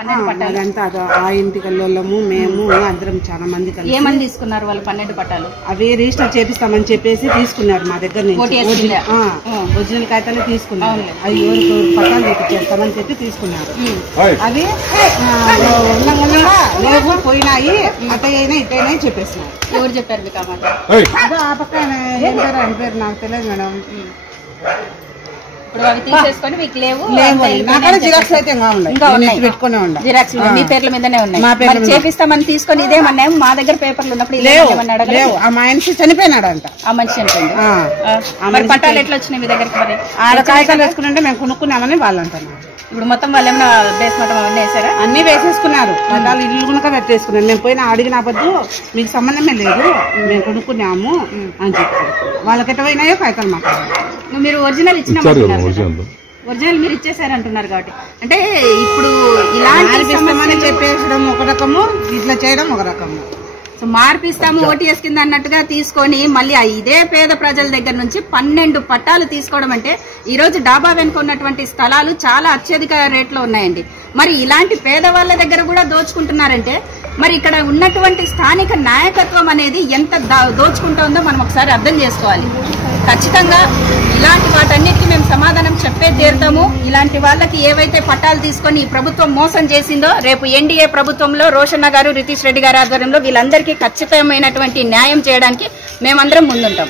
అదంతా ఆ ఇంటి కల్లోళ్ళము మేము అందరం చాలా మంది కలిసి. ఏమని తీసుకున్నారు వాళ్ళు 12 పట్టాలు? అవి రిజిస్టర్ చేపిస్తామని చెప్పేసి తీసుకున్నారు మా దగ్గర నుంచి. ఒరిజినల్ కాగితాలు తీసుకున్నారు. అవి ఎవరికి పట్టాలు చేపిస్తామని చెప్పి తీసుకున్నారు. అవి లేవు పోయినాయి, అట్టయినా ఇట్టయినా చెప్పేస్తున్నారు. ఎవరు చెప్పారు మీకు ఆ మాట? ఆ పక్కన ఏం పేరు ఆయన పేరు నాకు తెలియదు మేడం. ఇప్పుడు అవి తీసేసుకొని మీకు లేవు, జిరాక్స్ అయితే పెట్టుకునే ఉండాలి. జిరాక్స్ మీ పేర్ల మీదనే ఉన్నాయి. చేపిస్తామని తీసుకొని ఇదేమన్నా మా దగ్గర పేపర్లు ఉన్నప్పుడు లేవు. ఆ మనిషి చనిపోయినాడంట. ఆ మనిషి చనిపోయింది. మరి పట్టాలు ఎట్లా వచ్చినాయి మీ దగ్గరికి? మరి ఆడ కాగితాలు వేసుకుంటే మేము కొనుక్కున్నామని వాళ్ళు అంటున్నారు. ఇప్పుడు మొత్తం వాళ్ళు ఏమన్నా బేస్మెంట్ అవన్నీ వేసారా? అన్ని వేసేసుకున్నారు. పట్టాలు ఇల్లు కనుక పెట్టేసుకున్నారు. నేను పోయినా అడిగిన బద్దు మీకు సంబంధమే లేదు, మేము కొనుక్కున్నాము అని చెప్పారు. వాళ్ళకి ఎట్ట పోయినాయో కాగితాలు మాట్లాడారు. మీరు ఒరిజినల్ ఇచ్చిన ఒరిజినల్ మీరు ఇచ్చేసారంటున్నారు కాబట్టి, అంటే ఇప్పుడు ఇలాంటి చెప్పేసడం ఒక రకము, ఇట్లా చేయడం ఒక రకము. సో మార్పిస్తాము ఓటీఎస్ కింద అన్నట్టుగా తీసుకొని మళ్ళీ ఇదే పేద ప్రజల దగ్గర నుంచి 12 పట్టాలు తీసుకోవడం అంటే ఈ రోజు డాబా వెనుక ఉన్నటువంటి స్థలాలు చాలా అత్యధిక రేట్లో ఉన్నాయండి. మరి ఇలాంటి పేదవాళ్ళ దగ్గర కూడా దోచుకుంటున్నారంటే మరి ఇక్కడ ఉన్నటువంటి స్థానిక నాయకత్వం అనేది ఎంత దోచుకుంటుందో మనం ఒకసారి అర్థం చేసుకోవాలి. ఖచ్చితంగా ఇలాంటి వాటన్నిటికీ మేము సమాధానం చెప్పే తీరుతాము. ఇలాంటి వాళ్ళకి ఏవైతే పట్టాలు తీసుకొని ఈ ప్రభుత్వం మోసం చేసిందో రేపు ఎన్డీఏ ప్రభుత్వంలో రోషన్న గారు, రితీష్ రెడ్డి గారి ఆధ్వర్యంలో వీళ్ళందరికీ ఖచ్చితమైనటువంటి న్యాయం చేయడానికి మేమందరం ముందుంటాం.